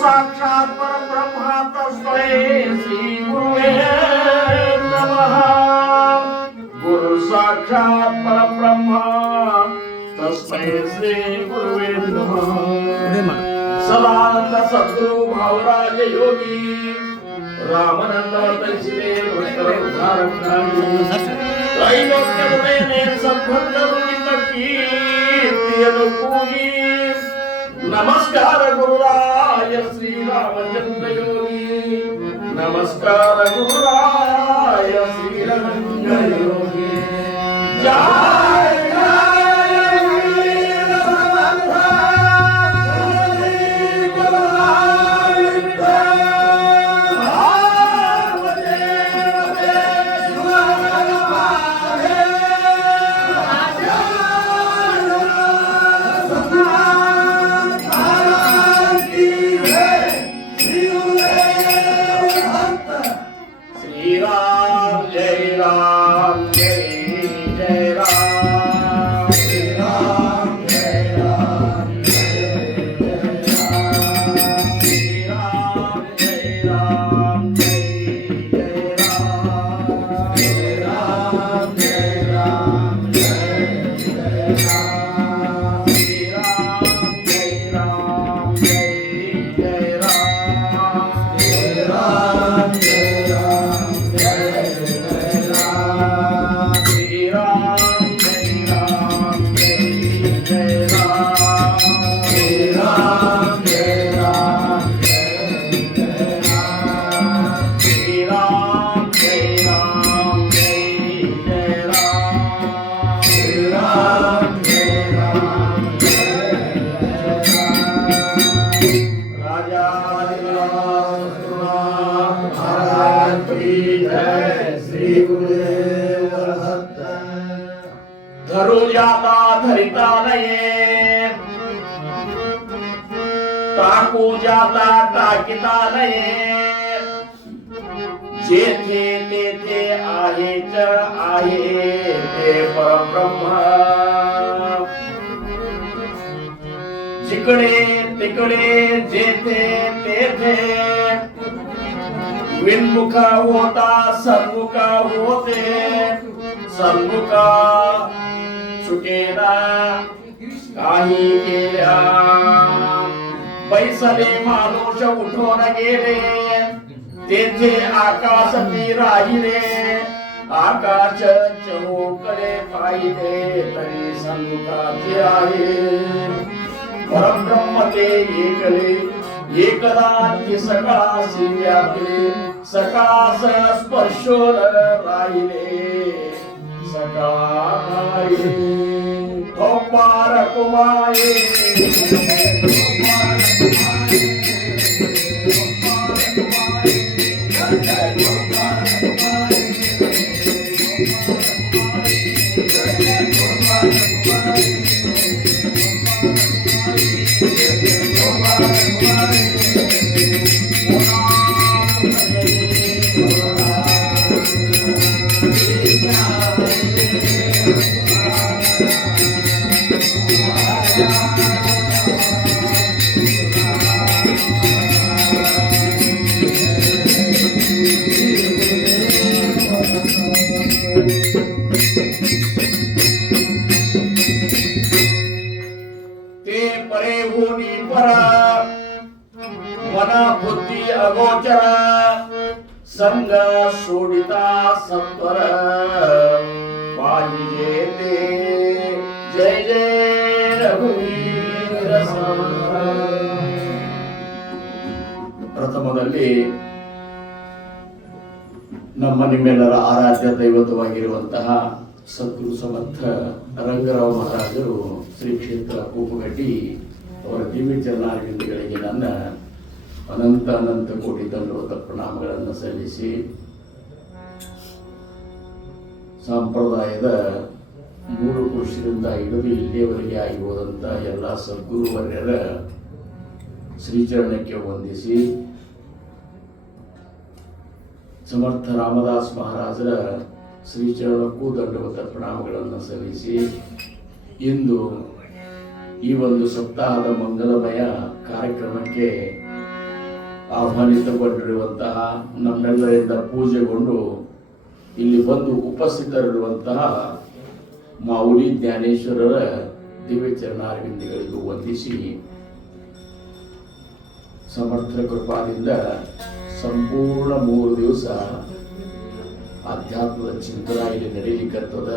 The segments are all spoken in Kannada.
साक्षात् परब्रह्म तस्मै श्री गुरुवे नमः। गुरु साक्षात् परब्रह्म तस्मै श्री गुरुवे नमः। सदानंद सद्गुरु भावराज योगी रामानंद तलसिरे त्रैलोक्यदೊಡೆಯನೇ ಸದ್ಭಕ್ತರು ನಿಮ್ಮ ಕೀರ್ತಿಯನ್ನು ಕೂಗಿ ನಮಸ್ಕಾರ ಗುರುರಾಯ ಶ್ರೀರಾಮಚಂದ್ರ ಯೋಗಿ ನಮಸ್ಕಾರ ಗುರುರಾಯ ಶ್ರೀರಾಮಚಂದ್ರ ಯೋಗಿ ಜಯ धरू जाता धरिता नये टाकू जाता टाकिता नये जेथे तेथे आहेच आहे ते परब्रह्म जिकडे तिकडे जेथे तेथे विनमुख होता सन्मुख होते सन्मुखा चुकेना काही केल्या पैसले मानुष उठून गेले तेथे आकाश ती राहिले आकाश चमोकले पाहिले तरी सन्मुखाचे आहे परब्रह्म ते एकले एकदा ते सकाशी व्यापले सकाश स्पर्शोन राहिले सकाळी कुमार कुमारी ते परे होनी परा मना बुद्धी अगोचर संग सोडिता सत्वर पाहिजे ते जय जय रघुवीर ಪ್ರಥಮದಲ್ಲಿ ನಮ್ಮ ನಿಮ್ಮೆಲ್ಲರ ಆರಾಧ್ಯ ದೈವತ್ವವಾಗಿರುವಂತಹ ಸದ್ಗುರು ಸಮರ್ಥ ರಂಗರಾವ್ ಮಹಾರಾಜರು ಶ್ರೀ ಕ್ಷೇತ್ರ ಕೂಪುಗಡ್ಡಿ ಅವರ ದಿವ್ಯ ಚರಣಾರವಿಂದಗಳಿಗೆ ನನ್ನ ಅನಂತ ಅನಂತ ಕೋಟಿ ದಂಡವತ ಪ್ರಣಾಮಗಳನ್ನು ಸಲ್ಲಿಸಿ ಸಂಪ್ರದಾಯದ ಮೂರು ಪುರುಷರಿಂದ ಹಿಡಿದು ಇಲ್ಲಿಯವರೆಗೆ ಆಗಿ ಹೋದಂಥ ಎಲ್ಲ ಸದ್ಗುರುವರ್ಯರ ಶ್ರೀಚರಣಕ್ಕೆ ವಂದಿಸಿ ಸಮರ್ಥ ರಾಮದಾಸ್ ಮಹಾರಾಜರ ಶ್ರೀಚರಣಕ್ಕೂ ದಂಡವತ ಪ್ರಣಾಮಗಳನ್ನು ಸಲ್ಲಿಸಿ ಇಂದು ಈ ಒಂದು ಸಪ್ತಾಹದ ಮಂಗಲಮಯ ಕಾರ್ಯಕ್ರಮಕ್ಕೆ ಆಹ್ವಾನಿತಗೊಂಡಿರುವಂತಹ ನಮ್ಮೆಲ್ಲರಿಂದ ಪೂಜೆಗೊಂಡು ಇಲ್ಲಿ ಬಂದು ಉಪಸ್ಥಿತರಿರುವಂತಹ ಮಾವುಲಿ ಜ್ಞಾನೇಶ್ವರರ ದಿವ್ಯ ಚರಣಾರವಿಂದಗಳಿಗೂ ವಂದಿಸಿ ಸಮರ್ಥ ಕೃಪಾದಿಂದ ಸಂಪೂರ್ಣ 3 ದಿವಸ ಆಧ್ಯಾತ್ಮದ ಚಿಂತನ ಇಲ್ಲಿ ನಡೀಲಿಕ್ಕತ್ತದ.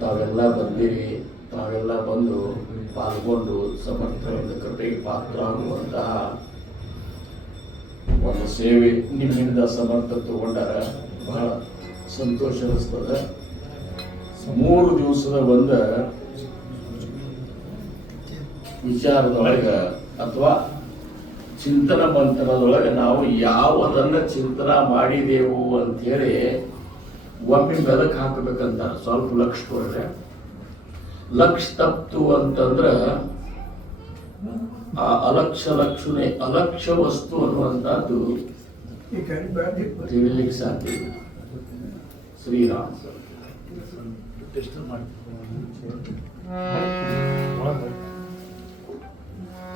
ತಾವೆಲ್ಲ ಬಂದಿರಿ, ತಾವೆಲ್ಲ ಬಂದು ಪಾಲ್ಗೊಂಡು ಸಮರ್ಥವಾದ ಕೃಪೆಗೆ ಪಾತ್ರ ಆಗುವಂತಹ ಒಂದು ಸೇವೆ ನಿಮ್ಮಿಂದ ಸಮರ್ಥ ತಗೊಂಡಾರ. ಬಹಳ ಸಂತೋಷ ಅನಿಸ್ತದ. 3 ದಿವಸದ ಒಂದು ವಿಚಾರದೊಳಗೆ ಅಥವಾ ಚಿಂತನ ಮಂಥನದೊಳಗೆ ನಾವು ಯಾವುದನ್ನ ಚಿಂತನ ಮಾಡಿದೆವು ಅಂತೇಳಿ ಒಮ್ಮೆ ಬೆಳಕು ಹಾಕಬೇಕಂತ ಸ್ವಲ್ಪ ಲಕ್ಷ ಕೊಡ್ರೆ. ಲಕ್ಷ ತಪ್ತು ಅಂತಂದ್ರೆ ಆ ಅಲಕ್ಷ್ಯ ಅಲಕ್ಷ್ಯ ವಸ್ತು ಅನ್ನುವಂಥದ್ದು ತಿಳಿಲಿಕ್ಕೆ ಸಾಧ್ಯ ಇಲ್ಲ. ಶ್ರೀರಾಮ್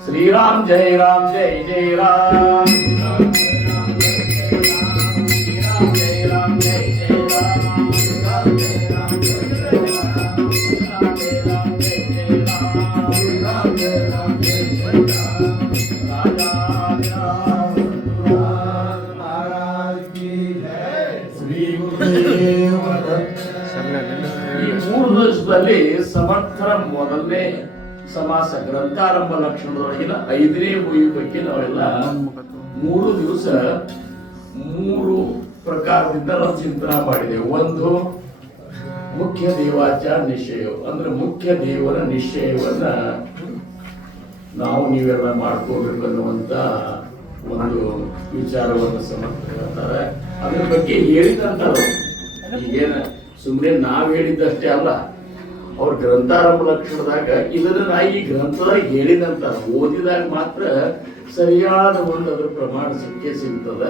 ಶ್ರೀರಾಮ್ ಜಯ ರಾಮ್ ಜಯ ಜಯ ರಾಮ್ ಜಯ ರಾಮ್ ಜಯ ಜಯ ದಲ್ಲಿ ಸಮರ್ಥರ ಮೊದಲನೇ ಸಮಾಸ ಗ್ರಂಥಾರಂಭ ಲಕ್ಷಣದೊಳಗಿನ 5ನೇ ಮುಯಿ ಬಗ್ಗೆ ನಾವೆಲ್ಲ 3 ದಿವಸ 3 ಪ್ರಕಾರದಿಂದ ನಾವು ಚಿಂತನೆ ಮಾಡಿದೆವು. ಒಂದು ಮುಖ್ಯ ದೇವಾಚಾರ ನಿಶ್ಚಯ, ಅಂದ್ರೆ ಮುಖ್ಯ ದೇವರ ನಿಶ್ಚಯವನ್ನ ನಾವು ನೀವೆಲ್ಲ ಮಾಡ್ಕೋಬೇಕನ್ನುವಂತ ಒಂದು ವಿಚಾರವನ್ನು ಸಮರ್ಥಿಸ್ತಾರೆ. ಅದ್ರ ಬಗ್ಗೆ ಹೇಳಿದಂತಾರೆ. ಈಗೇನ ಸುಮ್ಮನೆ ನಾವ್ ಹೇಳಿದ್ದಷ್ಟೇ ಅಲ್ಲ, ಅವ್ರ ಗ್ರಂಥಾರಂಭ ಲಕ್ಷಣದಾಗ ಇದನ್ನ ನಾ ಈ ಗ್ರಂಥದಾಗ ಹೇಳಿದಂತ ಓದಿದಾಗ ಮಾತ್ರ ಸರಿಯಾದ ಒಂದು ಅದ್ರ ಪ್ರಮಾಣ ಸಿಗ್ತದ.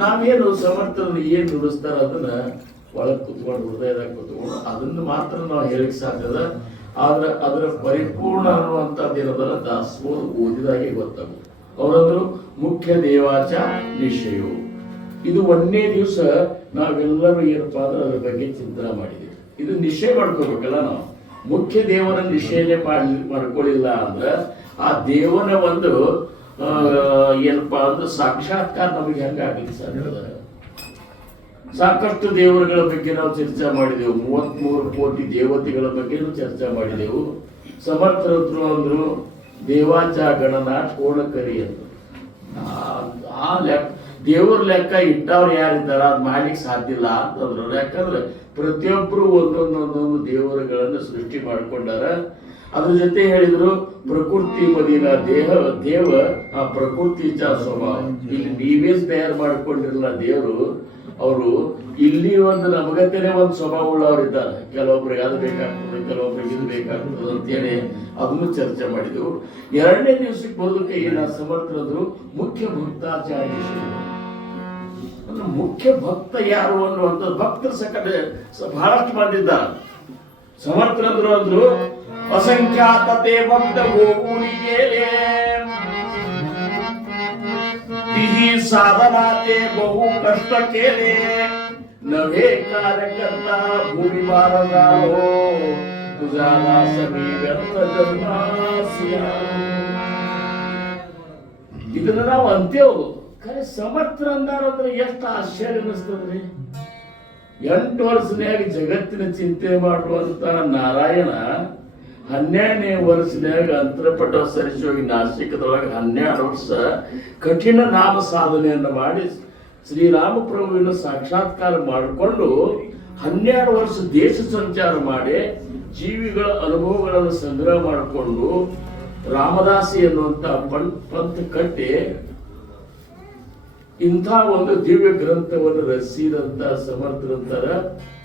ನಾವೇನು ಸಮರ್ಥನ ಏನ್ ನುಡಿಸ್ತಾರ ಅದನ್ನ ಒಳಗೆ ಕುತ್ಕೊಂಡು ಹೃದಯದಾಗ ಕುತ್ಕೊಂಡು ಅದನ್ನ ಮಾತ್ರ ನಾವು ಹೇಳಿಕ್ ಸಾಧ್ಯದ. ಆದ್ರೆ ಅದರ ಪರಿಪೂರ್ಣ ಅನ್ನುವಂಥದ್ದು ಏನದಲ್ಲ ದಾಸೋಹ ಓದಿದಾಗೆ ಗೊತ್ತಾಗುತ್ತೆ. ಅವರಂದ್ರು ಮುಖ್ಯ ದೇವಾಚ ನಿಶ್ಚಯವು. ಇದು 1ನೇ ದಿವಸ ನಾವೆಲ್ಲರೂ ಏನಪ್ಪಾ ಅಂದ್ರೆ ಅದ್ರ ಬಗ್ಗೆ ಚಿಂತನೆ ಮಾಡಿದ್ದೀವಿ. ಇದು ನಿಶ್ಚಯ ಮಾಡ್ಕೋಬೇಕಲ್ಲ. ನಾವು ಮುಖ್ಯ ದೇವರ ನಿಶ್ಚಯನೇ ಮಾಡ್ಕೊಳ್ಳಿಲ್ಲ ಅಂದ್ರೆ ಆ ದೇವನ ಒಂದು ಏನಪ್ಪಾ ಅಂದ್ರೆ ಸಾಕ್ಷಾತ್ಕಾರ ನಮಗೆ ಹೆಂಗಾಗಲಿಕ್ಕೆ ಸಾಧ್ಯ. ಸಾಕಷ್ಟು ದೇವರುಗಳ ಬಗ್ಗೆ ನಾವು ಚರ್ಚೆ ಮಾಡಿದೆವು. 33 ಕೋಟಿ ದೇವತೆಗಳ ಬಗ್ಗೆನೂ ಚರ್ಚೆ ಮಾಡಿದೆವು. ಸಮರ್ಥರು ಅಂದ್ರು ದೇವಾಚ ಗಣನ ಕೋಣಕರಿ ಅಂತ. ಆ ಲೆಕ್ಕ ದೇವ್ರ ಲೆಕ್ಕ ಇಟ್ಟವ್ರು ಯಾರಿದ್ದಾರ ಅದ್ ಮಾಡ್ಲಿಕ್ಕೆ ಸಾಧ್ಯ ಇಲ್ಲ ಅಂತಂದ್ರು. ಯಾಕಂದ್ರೆ ಪ್ರತಿಯೊಬ್ರು ಒಂದೊಂದೊಂದೊಂದು ದೇವರುಗಳನ್ನ ಸೃಷ್ಟಿ ಮಾಡ್ಕೊಂಡಾರ. ಅದ್ರ ಜೊತೆ ಹೇಳಿದ್ರು ಪ್ರಕೃತಿ ಮದಿನ ದೇವ ಆ ಪ್ರಕೃತಿ ಸ್ವಭಾವ. ಇಲ್ಲಿ ನೀವೇನ್ ತಯಾರು ಮಾಡ್ಕೊಂಡಿರಲ್ಲ ದೇವರು, ಅವರು ಇಲ್ಲಿ ಒಂದು ನಮಗತ್ತೇನೆ ಒಂದು ಸ್ವಭಾವ ಉಳ್ಳವ್ರು ಇದ್ದಾರೆ. ಕೆಲವೊಬ್ರಿಗೆ ಅದು ಬೇಕಾಗ್ತದೆ, ಕೆಲವೊಬ್ರಿಗೆ ಇದು ಬೇಕಾಗ್ತದೆ ಅಂತೇಳಿ ಅದನ್ನು ಚರ್ಚೆ ಮಾಡಿದೆವು. 2ನೇ ದಿವಸಕ್ಕೆ ಬರೋದಕ್ಕೆ ಏನ ಸಮರ್ಥರು ಮುಖ್ಯ ಭಕ್ತಾಚಾರ್ಯ. ಮುಖ್ಯ ಭಕ್ತ ಯಾರು ಅನ್ನುವಂಥ ಭಕ್ತರ ಸಕಡೆ ಬಹಳಷ್ಟು ಬಂದಿದ್ದಾರೆ. ಸಮರ್ಥರು ಅಂದ್ರು ಅಸಂಖ್ಯಾತತೆ ಭಕ್ತ ಗೋಪೂರಿಗೆ तिही साधनाचे बहु कष्ट केले नव्हे कार्यकर्ता भूमी बाळगालो तुझा दास मी व्यर्थ जन्मासिया. ಇದನ್ನ ನಾವು ಅಂತೇವು. ಖರೆ ಸಮರ್ಥರ ಅಂದಾರಂದ್ರೆ ಎಷ್ಟು ಆಶ್ಚರ್ಯ ಅನಿಸ್ತದ್ರಿ. 8 ವರ್ಷನ್ಯಾಗ ಜಗತ್ತಿನ ಚಿಂತೆ ಮಾಡುವಂತ ನಾರಾಯಣ 12ನೇ ವರ್ಷನ್ಯಾಗ ಅಂತರಪಟ ಸರಿಸಿ ಹೋಗಿ ನಾಸಿಕದೊಳಗೆ 12 ವರ್ಷ ಕಠಿಣ ನಾಮ ಸಾಧನೆಯನ್ನು ಮಾಡಿ ಶ್ರೀರಾಮಪ್ರಭುವಿನ ಸಾಕ್ಷಾತ್ಕಾರ ಮಾಡಿಕೊಂಡು 12 ವರ್ಷ ದೇಶ ಸಂಚಾರ ಮಾಡಿ ಜೀವಿಗಳ ಅನುಭವಗಳನ್ನು ಸಂಗ್ರಹ ಮಾಡಿಕೊಂಡು ರಾಮದಾಸಿ ಎನ್ನುವಂತ ಪಂಥ ಕಟ್ಟಿ ಇಂಥ ಒಂದು ದಿವ್ಯ ಗ್ರಂಥವನ್ನು ರಚಿಸಿದಂತ ಸಮರ್ಥರಂತರ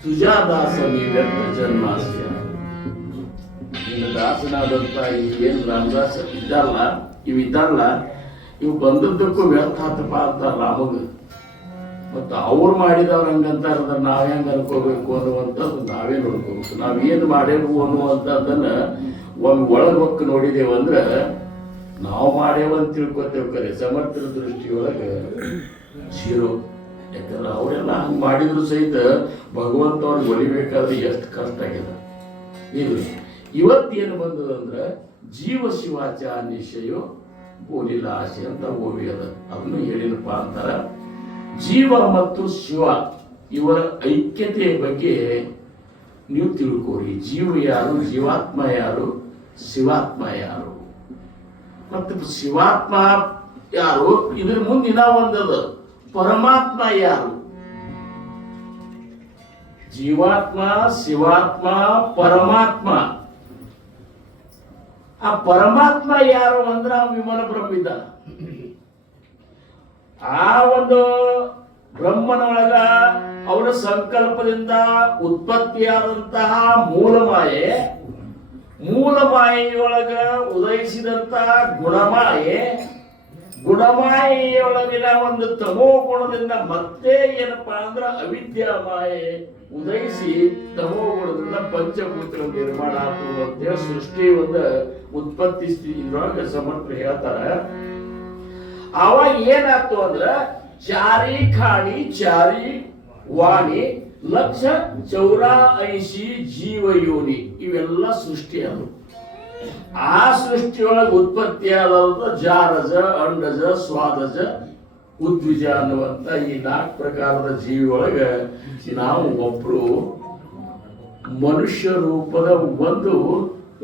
ತುಜಾದಾಸ ನೀವ್ಯರ್ಥ ಜನ್ಮಾಸ್ಯ. ಇನ್ನು ದಾಸನಾದಂತ ಏನ್ ರಾಮದಾಸ ಇವಿದ್ದಾರಲ್ಲ ಇವು ಬಂದದ್ದಕ್ಕೂ ವ್ಯರ್ಥ ಆತಪ್ಪ ಅಂತ ರಾಮಗ. ಮತ್ತು ಅವ್ರು ಮಾಡಿದವ್ರು ಹಂಗಂತಾರ ನಾವ್ ಹೆಂಗ ಅನ್ಕೋಬೇಕು ಅನ್ನುವಂಥದ್ದು ನಾವೇ ನೋಡ್ಕೋಬೇಕು. ನಾವೇನು ಮಾಡೇವು ಅನ್ನುವಂಥದ್ದನ್ನ ಒಮ್ಮೆ ಒಳಗೆ ಹೊಕ್ಕ ನೋಡಿದೇವಂದ್ರ ನಾವು ಮಾಡೇವಂತ ತಿಳ್ಕೊತೇವೆ ಕರೆ ಸಮರ್ಥರ ದೃಷ್ಟಿಯೊಳಗೆ ಜೀರೋ. ಯಾಕಂದ್ರೆ ಅವರೆಲ್ಲ ಹಂಗೆ ಮಾಡಿದ್ರು ಸಹಿತ ಭಗವಂತ ಅವ್ರಿಗೆ ಒಲಿಬೇಕಾದ್ರೆ ಎಷ್ಟು ಕಷ್ಟ ಆಗಿದೆ. ಇಲ್ಲ ಇವತ್ತೇನು ಬಂದದಂದ್ರೆ ಜೀವ ಶಿವಾಚ ನಿಶ್ಚಯೋ ಗೋಲಿಲ್ಲ ಆಸೆ ಅಂತ ಓವಿ ಅದ, ಅದನ್ನು ಹೇಳಿನಪ್ಪ ಅಂತಾರ. ಜೀವ ಮತ್ತು ಶಿವ ಇವರ ಐಕ್ಯತೆಯ ಬಗ್ಗೆ ನೀವು ತಿಳ್ಕೋರಿ. ಜೀವ ಯಾರು, ಜೀವಾತ್ಮ ಯಾರು, ಶಿವಾತ್ಮ ಯಾರು, ಮತ್ತು ಶಿವಾತ್ಮ ಯಾರು, ಇದ್ರ ಮುಂದಿನ ಒಂದದ ಪರಮಾತ್ಮ ಯಾರು. ಜೀವಾತ್ಮ, ಶಿವಾತ್ಮ, ಪರಮಾತ್ಮ. ಆ ಪರಮಾತ್ಮ ಯಾರು ಅಂದ್ರೆ ವಿಮಲ ಬ್ರಹ್ಮಿದ್ದ. ಆ ಒಂದು ಬ್ರಹ್ಮನೊಳಗ ಅವರ ಸಂಕಲ್ಪದಿಂದ ಉತ್ಪತ್ತಿಯಾದಂತಹ ಮೂಲಮಾಯೆ, ಮೂಲಮಾಯೆಯೊಳಗ ಉದಯಿಸಿದಂತಹ ಗುಣಮಾಯೆ, ಗುಣಮಾಯೆಯೊಳಗಿನ ಒಂದು ತಮೋ ಗುಣದಿಂದ ಮತ್ತೆ ಏನಪ್ಪಾ ಅಂದ್ರೆ ಅವಿದ್ಯಾ ಮಾಯೆ ಉದಯಿಸಿ ತಮೋ ಗುಣದಿಂದ ಪಂಚಭೂತಗಳ ನಿರ್ಮಾಣ ಆಗುವಂತೆ ಸೃಷ್ಟಿ ಒಂದು ಉತ್ಪತ್ತಿ ಸ್ಥಿತಿಯೊಳಗೆ ಸಮರ್ಥರು ಹೇಳ್ತಾರ. ಅವಾಗ ಏನಾಯ್ತು ಅಂದ್ರ ಚಾರಿ ಖಾಣಿ ಚಾರಿ ವಾಣಿ 184 ಜೀವಯೋನಿ ಇವೆಲ್ಲ ಸೃಷ್ಟಿ ಅದು. ಆ ಸೃಷ್ಟಿಯೊಳಗೆ ಉತ್ಪತ್ತಿಯಾದ ಜಾರಜ, ಅಂಡಜ, ಸ್ವಾದಜ, ಉದ್ವಿಜ ಅನ್ನುವಂತ ಈ 4 ಪ್ರಕಾರದ ಜೀವಿಯೊಳಗೆ ನಾವು ಒಬ್ರು ಮನುಷ್ಯ ರೂಪದ ಒಂದು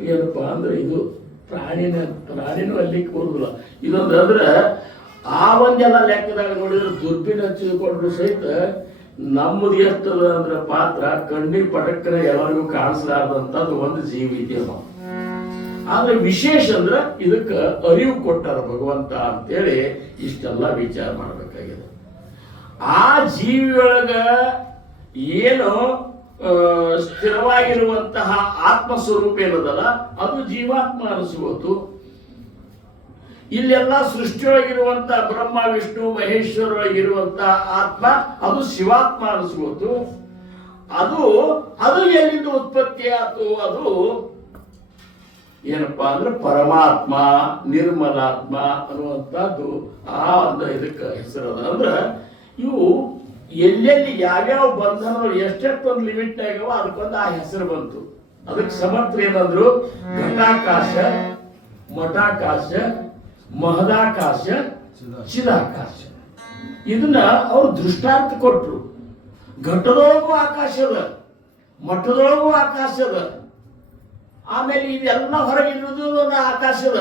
ಏನಪ್ಪಾ ಅಂದ್ರೆ ಇದು ಪ್ರಾಣಿನೂ ಅಲ್ಲಿ ಕೂರುದಿಲ್ಲ. ಇದೊಂದು ಅಂದ್ರೆ ಆ ಒಂದೆಲ್ಲ ಲೆಕ್ಕದಾಗ ನೋಡಿದ್ರೆ ದುರ್ಬಿನ ಹಚ್ಚಿಕೊಂಡ್ರು ಸಹಿತ ನಮ್ಮದು ಎಷ್ಟದ ಅಂದ್ರೆ ಪಾತ್ರ ಕಣ್ಣಿಗೆ ಪಟಕ್ಕನ ಎಲ್ಲರಿಗೂ ಕಾಣಿಸಲಾರ್ದಂಥದ್ದು ಒಂದು ಜೀವಿ ಇದೆಯಲ್ಲ. ಆದ್ರೆ ವಿಶೇಷ ಅಂದ್ರೆ ಇದಕ್ಕೆ ಅರಿವು ಕೊಟ್ಟಾರ ಭಗವಂತ ಅಂತೇಳಿ ಇಷ್ಟೆಲ್ಲ ವಿಚಾರ ಮಾಡಬೇಕಾಗಿದೆ. ಆ ಜೀವಿಯೊಳಗ ಏನು ಸ್ಥಿರವಾಗಿರುವಂತಹ ಆತ್ಮ ಸ್ವರೂಪ ಏನದಲ್ಲ ಅದು ಜೀವಾತ್ಮ ಅನಿಸುವುದು. ಇಲ್ಲೆಲ್ಲ ಸೃಷ್ಟಿಯೊಳಗಿರುವಂತಹ ಬ್ರಹ್ಮ ವಿಷ್ಣು ಮಹೇಶ್ವರೊಳಗಿರುವಂತಹ ಆತ್ಮ ಅದು ಶಿವಾತ್ಮ ಅನಿಸುವುದು. ಅದು ಎಲ್ಲಿಂದ ಉತ್ಪತ್ತಿ ಆಯ್ತು, ಅದು ಏನಪ್ಪಾ ಅಂದ್ರೆ ಪರಮಾತ್ಮ ನಿರ್ಮಲಾತ್ಮ ಅನ್ನುವಂಥದ್ದು ಆ ಒಂದು ಇದಕ್ಕೆ ಹೆಸರದ. ಅಂದ್ರೆ ಇವು ಎಲ್ಲೆಲ್ಲಿ ಯಾವ್ಯಾವ ಬಂಧನಗಳು ಎಷ್ಟೆಷ್ಟೊಂದು ಲಿಮಿಟ್ ಆಗ್ಯಾವ ಅದಕ್ಕೊಂದು ಆ ಹೆಸರು ಬಂತು. ಅದಕ್ಕೆ ಸಮರ್ಥರು ಏನಂದ್ರು ಘಟಾಕಾಶ, ಮಠಾಕಾಶ, ಮಹದಾಕಾಶ, ಚಿದಾಕಾಶ. ಇದನ್ನ ಅವ್ರು ದೃಷ್ಟಾಂತ ಕೊಟ್ರು. ಘಟದೊಳಗೂ ಆಕಾಶದ, ಮಠದೊಳಗೂ ಆಕಾಶದ, ಆಮೇಲೆ ಇದೆಲ್ಲ ಹೊರಗಿರೋದು ಒಂದು ಆಕಾಶದ,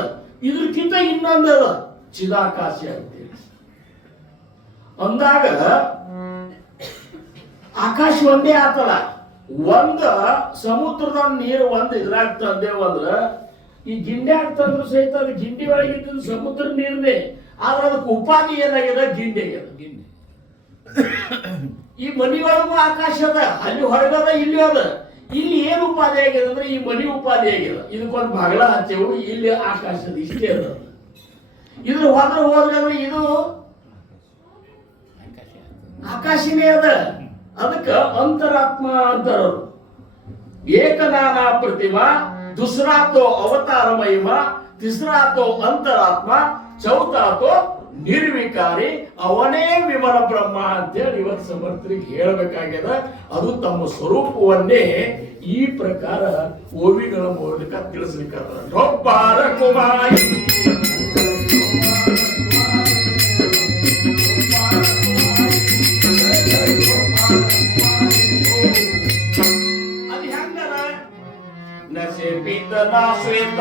ಇದ್ರಕ್ಕಿಂತ ಇನ್ನೊಂದದ ಚಿದಾಕಾಶ ಅಂತೇಳಿ ಅಂದಾಗ ಆಕಾಶ ಒಂದೇ ಆತಲ್ಲ. ಒಂದು ಸಮುದ್ರದ ನೀರು ಒಂದು ಇದ್ರಾಗ ತಂದೇವು ಅಂದ್ರ ಈ ಗಿಂಡಿ ಆಗ್ತಂದ್ರು ಸಹಿತ ಅದು ಗಿಂಡಿ ಒಳಗಿದ್ದು ಸಮುದ್ರ ನೀರನ್ನೇ, ಆದ್ರೆ ಅದಕ್ಕೆ ಉಪಾಧಿ ಏನಾಗ್ಯದ ಗಿಂಡಿ ಆಗ್ಯದ. ಗಿಂಡಿ ಈ ಮನಿಯೊಳಗೂ ಆಕಾಶ ಅದ, ಅಲ್ಲಿ ಹೊರಗದ, ಇಲ್ಲಿ ಅದ. ಇಲ್ಲಿ ಏನು ಉಪಾಧಿ ಆಗಿದೆ ಅಂದ್ರೆ ಈ ಮನಿ ಉಪಾಧಿ ಆಗಿದೆ. ಇದಕ್ಕೊಂದು ಬಾಗಲ ಹಚ್ಚೆವು, ಇಲ್ಲಿ ಆಕಾಶದ ಇಷ್ಟೇ ಅದ. ಇದ್ರ ಹೋದ್ರೆ ಇದು ಆಕಾಶನೇ ಅದ. ಅದಕ್ಕೆ ಅಂತರಾತ್ಮ ಅಂತಾರ. ಏಕನಾನಾ ಪ್ರತಿಮಾ, ದುಸರಾತೋ ಅವತಾರ ಮಹಿಮಾ, ತಿಸರಾತೋ ಅಂತರಾತ್ಮ, ಚೌತಾತೋ ನಿರ್ವಿಕಾರಿ, ಅವನೇ ವಿಮಲ ಬ್ರಹ್ಮ ಅಂತೇಳಿ ಇವತ್ತು ಸಮರ್ಥರಿಗೆ ಹೇಳಬೇಕಾಗ್ಯದ. ಅದು ತಮ್ಮ ಸ್ವರೂಪವನ್ನೇ ಈ ಪ್ರಕಾರ ಓವಿಗಳ ಮೂಲಕ ತಿಳಿಸ್ಲಿಕ್ಕೆ ಡೊಬ್ಬಾರ ಕುಮಾರಿ ಅದು ಹೆಂಗದ ನಸೆ ಪಿತ ನಾ ಶ್ವೇತ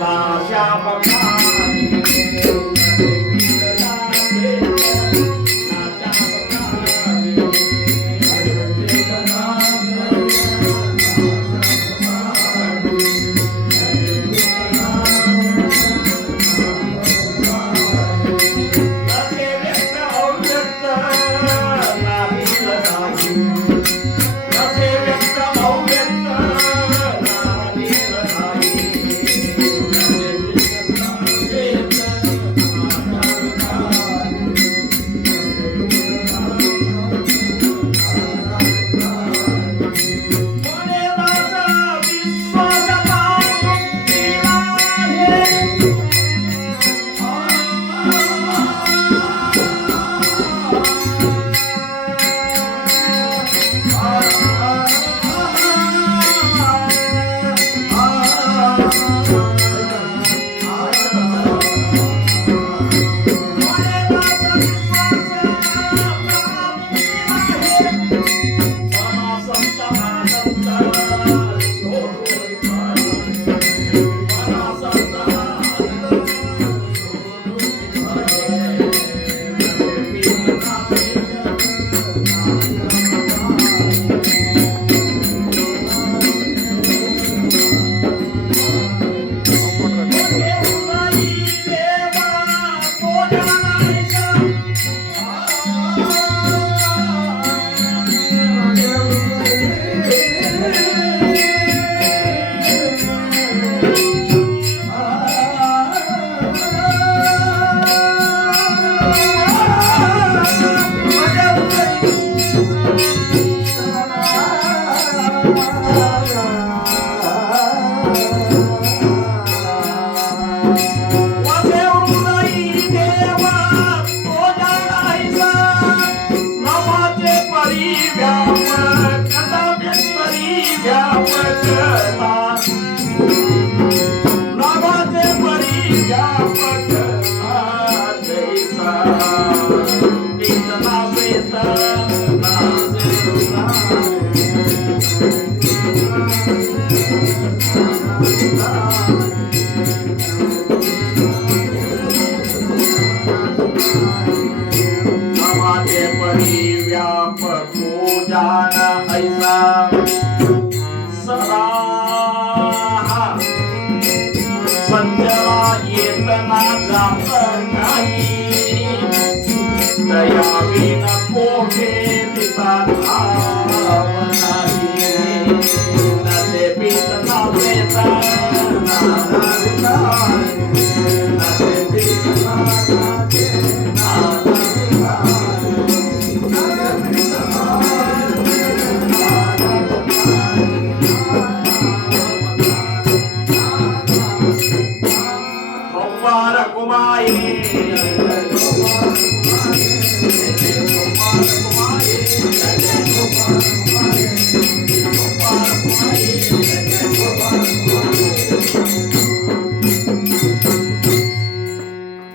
ನಾ ಶ್ಯಾಮ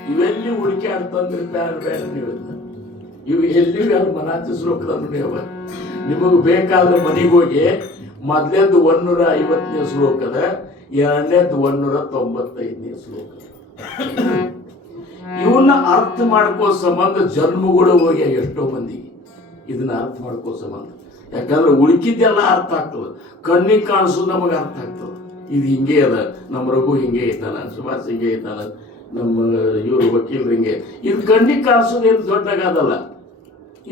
ಇವೆಲ್ಲಿ ಹುಡುಕಾಡ್ತಂದ್ರೆ ಬೇಡ ನೀವು ಇವು ಎಲ್ಲಿ ಮನಾಚ ಶ್ಲೋಕದಲ್ಲಿ ಅವ ನಿಮಗ್ ಬೇಕಾದ್ರೆ ಮನೆಗೆ ಹೋಗಿ ಮೊದ್ಲೇದ್ದು 150ನೇ ಶ್ಲೋಕದ, ಎರಡನೇದ್ದು 195ನೇ ಶ್ಲೋಕ. ಇವನ್ನ ಅರ್ಥ ಮಾಡ್ಕೋ ಸಂಬಂಧ ಜನ್ಮಗಳು ಹೋಗಿ ಎಷ್ಟೋ ಮಂದಿಗೆ ಇದನ್ನ ಅರ್ಥ ಮಾಡ್ಕೋ ಸಂಬಂಧ. ಯಾಕಂದ್ರೆ ಉಳುಕಿದ್ದೆಲ್ಲ ಅರ್ಥ ಆಗ್ತದೆ, ಕಣ್ಣಿಗೆ ಕಾಣಿಸೋದು ನಮಗೆ ಅರ್ಥ ಆಗ್ತದೆ. ಇದು ಹಿಂಗೆ ಅದ, ನಮ್ಮ ರಘು ಹಿಂಗೆ ಇದ್ದಾನ, ಸುಭಾಷ್ ಹಿಂಗೆ ಇದ್ದಾನ, ನಮ್ಮ ಇವರು ವಕೀಲರು ಹಿಂಗೆ. ಇದು ಕಣ್ಣಿಗೆ ಕಾಣಿಸೋದು ಏನು ದೊಡ್ಡಗಾದಲ್ಲ,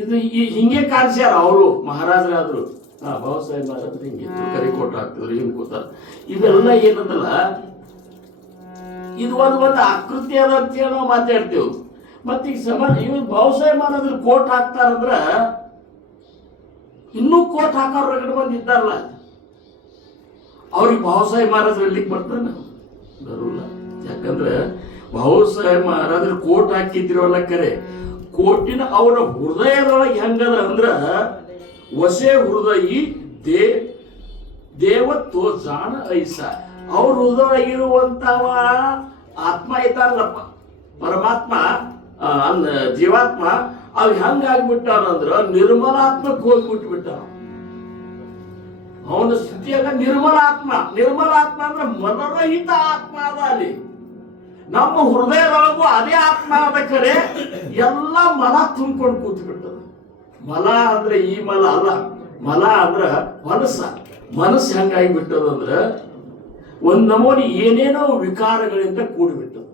ಇದು ಹಿಂಗೆ ಕಾಣಿಸ್ಯಾರ ಅವರು ಮಹಾರಾಜರಾದ್ರು. ಬಾಬಾ ಸಾಹೇಬ್ ಮಹಾರಾಜರು ಹಿಂಗಿತ್ತು, ಕರಿಕೋಟ ಹಾಕ್ತಿದ್ರು, ಹಿಂಗೆ ಕೂತಾರ. ಇವೆಲ್ಲ ಏನದಲ್ಲ, ಇದು ಒಂದು ಆಕೃತಿ ಅದ ಅಂತೇಳಿ ನಾವು ಮಾತಾಡ್ತೇವೆ. ಮತ್ತೆ ಈಗ ಸಮಾಜ ಇವ್ ಬಾಬಾ ಸಾಹೇಬ್ ಮಹಾರಾಜರು ಕೋಟ್ ಹಾಕ್ತಾರಂದ್ರ ಇನ್ನೂ ಕೋಟ್ ಹಾಕೋರು ರಗಡ್ ಮಂದಿ ಇದ್ದಾರಲ್ಲ, ಅವ್ರಿಗೆ ಬಾಬಾ ಸಾಹೇಬ್ ಮಹಾರಾಜರು ಎಲ್ಲಿಗೆ ಬರ್ತಾನ? ಬರೋಲ್ಲ. ಯಾಕಂದ್ರೆ ಬಾಬಾ ಸಾಹೇಬ್ ಮಹಾರಾಜರು ಕೋಟ್ ಹಾಕಿದ್ರಲ್ಲ ಕರೆ, ಕೋಟಿನ ಅವರ ಹೃದಯದೊಳಗೆ ಹೆಂಗದ ಅಂದ್ರ ವಸೆ ಹೃದಯಿ ದೇವತ್ವ ಜಾಣ ಐಸ. ಅವ್ರ ಹೃದಯೊಳಗಿರುವಂತವ ಆತ್ಮ ಇದ್ದಾರಲ್ಲಪ್ಪ, ಪರಮಾತ್ಮ ಜೀವಾತ್ಮ, ಅವ್ ಹೆಂಗಾಗ್ಬಿಟ್ಟಾನಂದ್ರ ನಿರ್ಮಲಾತ್ಮಕ್ಕೆ ಹೋಗ್ಬಿಟ್ಬಿಟ್ಟ. ಅವನ ಸ್ಥಿತಿಯಾಗ ನಿರ್ಮಲಾತ್ಮ ಅಂದ್ರೆ ಮನರಹಿತ ಆತ್ಮ ಅದ. ಅಲ್ಲಿ ನಮ್ಮ ಹೃದಯದೊಳಗೂ ಅದೇ ಆತ್ಮ ಆದ ಕಡೆ ಎಲ್ಲ ಮಲ ತುಂಬಿಕೊಂಡು ಕೂತು ಬಿಟ್ಟದ. ಮಲ ಅಂದ್ರೆ ಈ ಮಲ ಅಲ್ಲ, ಮಲ ಅಂದ್ರ ಮನಸ್ಸು ಹೆಂಗಾಗಿ ಬಿಟ್ಟದಂದ್ರ ಒಂದ್ ನಮೂನಿ ಏನೇನೋ ವಿಕಾರಗಳಿಂದ ಕೂಡಿಬಿಟ್ಟದು.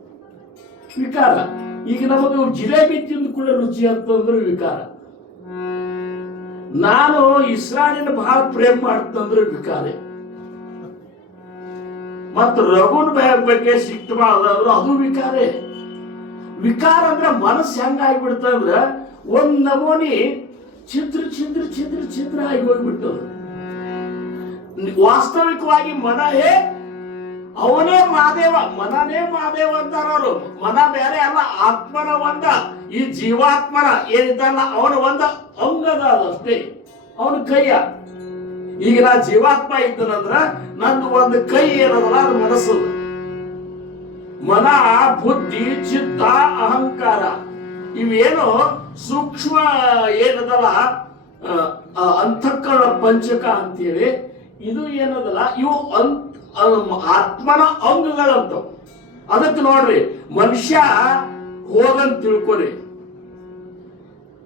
ವಿಕಾರ ಈಗ ನಮಗೆ ಜಿಲೇಬಿ ತಿಂದು ಕೂಡ ರುಚಿ ಅಂತಂದ್ರೆ ವಿಕಾರ. ನಾನು ಇಸ್ರಾಣಿನ ಬಹಳ ಪ್ರೇಮ ಮಾಡ್ತಂದ್ರೆ ವಿಕಾರ. ಮತ್ತು ರಘುನ್ ಬಗ್ಗೆ ಸಿಟ್ಟು ಮಾಡೋದಾದ್ರು ಅದು ವಿಕಾರೇ. ವಿಕಾರ ಅಂದ್ರೆ ಮನಸ್ಸು ಹೆಂಗಾಗ್ಬಿಡ್ತಂದ್ರ ಒಂದ್ ನಮೂನಿ ಛಿದ್ರ ಆಗಿ ಹೋಗ್ಬಿಟ್ಟದ. ವಾಸ್ತವಿಕವಾಗಿ ಮನವೇ ಅವನೇ ಮಹಾದೇವ, ಮನನೇ ಮಹಾದೇವ ಅಂತಾರ ಅವರು. ಮನ ಬೇರೆ ಅಲ್ಲ, ಆತ್ಮನ ಒಂದ, ಈ ಜೀವಾತ್ಮನ ಏನಿದ್ದಲ್ಲ ಅವನ ಒಂದ ಅಂಗದ ಅದಷ್ಟೇ, ಅವನ ಕೈಯ. ಈಗ ನಾ ಜೀವಾತ್ಮ ಇದ್ದನಂದ್ರ ನಂದು ಒಂದು ಕೈ ಏನದಲ್ಲ ಅದು ಮನಸ್ಸು. ಮನ, ಬುದ್ಧಿ, ಚಿತ್ತ, ಅಹಂಕಾರ ಇವೇನು ಸೂಕ್ಷ್ಮ ಏನದಲ್ಲ ಅಂತಃಕರಣ ಪಂಚಕ ಅಂತೇಳಿ ಇದು ಏನದಲ್ಲ ಇವು ಆತ್ಮನ ಅಂಗಗಳಂತ. ಅದಕ್ಕೆ ನೋಡ್ರಿ, ಮನುಷ್ಯ ಹೋಗಂತ ತಿಳ್ಕೊರಿ,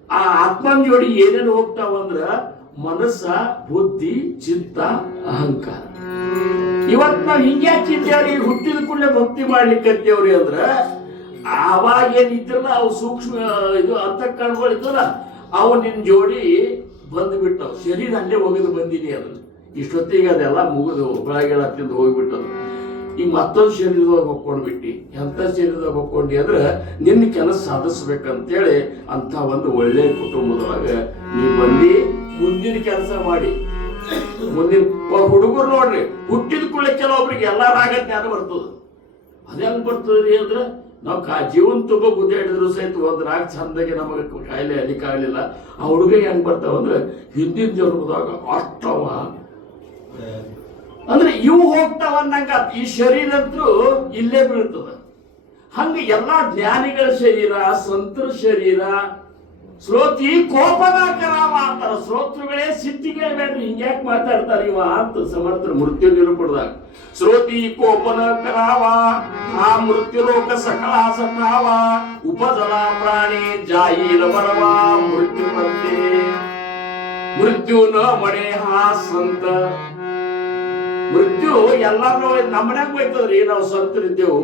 ಆ ಆತ್ಮನ ಜೋಡಿ ಏನೇನು ಹೋಗ್ತಾವಂದ್ರ ಮನಸ್ಸ, ಬುದ್ಧಿ, ಚಿತ್ತ, ಅಹಂಕಾರ. ಇವತ್ ನಾವ್ ಹಿಂಗ್ಯಾಕಿದ್ದೇವ್ರಿ, ಹುಟ್ಟಿದ ಕೂಡಲೇ ಭಕ್ತಿ ಮಾಡ್ಲಿಕ್ಕತ್ತೇವ್ರಿ ಅಂದ್ರ ಆವಾಗ ಏನಿದ್ರಲ್ಲ ಅವು ಸೂಕ್ಷ್ಮ ಇದು ಅಂತಃಕರಣಗಳಿದ್ದಲ್ಲ ಅವು ನಿನ್ ಜೋಡಿ ಬಂದ್ಬಿಟ್ಟವು. ಶರೀರ ಅಲ್ಲೇ ಹೋಗಿದ್ದು ಬಂದಿನಿ, ಅದನ್ನ ಇಷ್ಟೊತ್ತಿಗೆ ಅದೆಲ್ಲ ಮುಗಿದು ಬೆಳಗ್ಗೆ ತಿಂದು ಹೋಗ್ಬಿಟ್ಟದು. ಈಗ ಮತ್ತೊಂದು ಶರೀರದಾಗ ಹೊಕ್ಕೊಂಡ್ಬಿಟ್ಟಿ. ಎಂತ ಶರೀರದಾಗ ಹೊಕ್ಕೊಂಡಿ ಅಂದ್ರೆ ನಿನ್ನ ಕೆಲಸ ಸಾಧಿಸ್ಬೇಕಂತೇಳಿ ಅಂತ ಒಂದು ಒಳ್ಳೆ ಕುಟುಂಬದೊಳಗ ನೀ ಬಂದಿ ಮುಂದಿನ ಕೆಲಸ ಮಾಡಿ. ಮುಂದಿನ ಹುಡುಗರು ನೋಡ್ರಿ, ಹುಟ್ಟಿದ ಕೂಡಲೇ ಕೆಲವೊಬ್ರಿಗೆ ಎಲ್ಲ ರಾಗ ಜ್ಞಾನ ಬರ್ತದ. ಅದ ಹೆಂಗ್ ಬರ್ತದ್ರಿ ಅಂದ್ರೆ ನಾವು ಜೀವನ ತುಂಬ ಗುದ್ದಾಡಿದ್ರು ಸಹಿತ ಒಂದ್ರಾಗ ಚಂದಾಗಿ ನಮಗೆ ಕಾಯಿಲೆ ಅಲಿಕ್ಕಾಗಲಿಲ್ಲ. ಆ ಹುಡುಗಿಗೆ ಹೆಂಗ್ ಬರ್ತಾವ ಅಂದ್ರೆ ಹಿಂದಿನ ಜನ್ಮದಾಗ ಅಷ್ಟವ ಅಂದ್ರೆ ಇವು ಹೋಗ್ತಾವ ಅನ್ನಂಗ ಈ ಶರೀರ ಅಂತೂ ಇಲ್ಲೇ ಬೀಳ್ತದ. ಹಂಗ ಎಲ್ಲಾ ಜ್ಞಾನಿಗಳ ಶರೀರ, ಸಂತರ ಶರೀರ, ಶ್ರೋತಿ ಕೋಪನ ಕರಾವ ಅಂತಾರ. ಶ್ರೋತೃಗಳೇ ಸಿಟ್ಟಿಗೆ ಬೇಡ್ರಿ, ಹಿಂಗ್ಯಾಕ್ ಮಾತಾಡ್ತಾರ ಇವ ಅಂತ ಸಮರ್ಥರು ಮೃತ್ಯು ನಿರೂಪಣದಾಗ. ಶ್ರೋತಿ ಕೋಪನ ಕರಾವ ಆ ಮೃತ್ಯು ಲೋಕ ಸಕಲ ಸಕಾವ ಉಪಜಲ ಪ್ರಾಣಿ ಜಾಯಿಲ ಬರವ ಮೃತ್ಯು ಬಂತೆ ಮೃತ್ಯು ನ ಮಣೆ ಹಾ ಸಂತ. ಮೃತ್ಯು ಎಲ್ಲಾರು ನಮ್ಮನ್ಯಾಗ ಹೋಯ್ತದ್ರಿ. ನಾವು ಸಂತರಿದ್ದೆವು,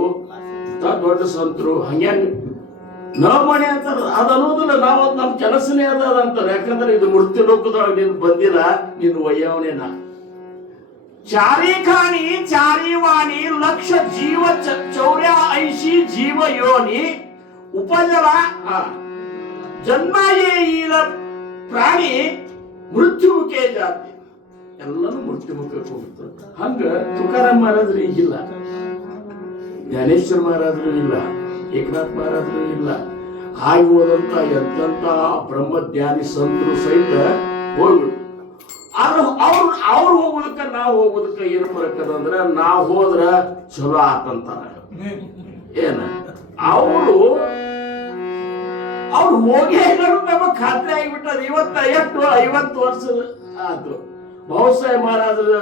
ದೊಡ್ಡ ಸಂತರು ಹಂಗ್ಯಾಂಗ ನ ಮಣೆ ಅಂತಾರ. ಅದ ಅನ್ನೋದಿಲ್ಲ, ನಾವು ನಮ್ ಕೆಲಸನೇ ಅದ ಅಂತಾರೆ. ಯಾಕಂದ್ರೆ ಇದು ಮೃತ್ಯು ಲೋಕದೊಳಗೆ ನೀನು ಬಂದಿಲ್ಲ, ನೀನು ಒಯ್ಯವನೇನ. ಚಾರಿ ಖಾಣಿ ಚಾರಿ ವಾಣಿ ಲಕ್ಷ ಜೀವ ಚೌರ್ಯ ಐಶಿ ಜೀವ ಯೋನಿ ಉಪಜಲ ಜನ್ಮಾಯೇ ಈಲ ಪ್ರಾಣಿ ಮೃತ್ಯುಮುಖೇ ಜಾತಿ. ಎಲ್ಲನೂ ಮೃತ್ಯುಮುಖಕ್ಕೆ ಹೋಗ್ತಾರೆ. ಹಂಗ ತುಕಾರಾಮ್ ಮಹಾರಾಜರು ಈಗಿಲ್ಲ, ಜ್ಞಾನೇಶ್ವರ ಮಹಾರಾಜರು ಇಲ್ಲ, ಏಕನಾಥ್ ಮಹಾರಾಜರು ಇಲ್ಲ. ಆಗಿ ಹೋದಂತ ಎಂತ ಬ್ರಹ್ಮಜ್ಞಾನಿ ಸಂತರು ಸಹಿತ ಹೋಗ್ಬಿಟ್ಟು ಅವ್ರು ಹೋಗೋದಕ್ಕ ನಾವು ಹೋಗೋದಕ್ಕ ಏನು ಬರಕದ ಅಂದ್ರೆ ನಾವು ಹೋದ್ರ ಚಲೋ ಆತಂತಾರ. ಏನ ಅವ್ರು ಹೋಗಿ ನಮಗ್ ಖಾತ್ರಿ ಆಗಿಬಿಟ್ಟದ. 50 ವರ್ಷ ಆಯ್ತು. ಬಾಬಾಸಾಹೇಬ್ ಮಹಾರಾಜರು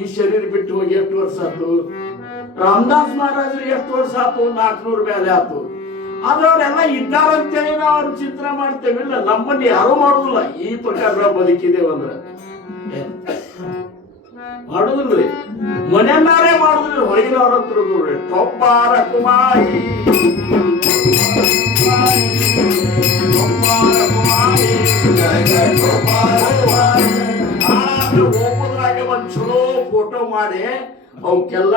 ಈ ಶರೀರ ಬಿಟ್ಟು ಹೋಗಿ ಎಷ್ಟು ವರ್ಷ ಆಯ್ತು. ರಾಮದಾಸ್ ಮಹಾರಾಜರು ಎಷ್ಟು ವರ್ಷ ಆಯ್ತು, 400 ಮೇಲೆ ಆಯ್ತು. ಆದ್ರೆ ಅವರೆಲ್ಲ ಇದ್ದಾರಂತೇಳಿ ನಾವು ಅವ್ರ ಚಿತ್ರ ಮಾಡ್ತೇವಿಲ್ಲ. ನಮ್ಮನ್ನ ಯಾರು ಮಾಡುದಿಲ್ಲ. ಈ ಪ್ರಕಾರ ಬದುಕಿದೇವಂದ್ರ ಮಾಡುದಿಲ್ರಿ, ಮನೆಯನ್ನಾರೇ ಮಾಡುದಿಲ್ಲ. ಹೊರಗಿನವ್ರ ಹತ್ರ ನೋಡ್ರಿ ಟೊಪ್ಪಾರ ಕುಮಾರಿ ಹೋಗೋದ್ರಾಗೆ ಒಂದ್ ಚಲೋ ಫೋಟೋ ಮಾಡಿ ಅವಕ್ಕೆಲ್ಲ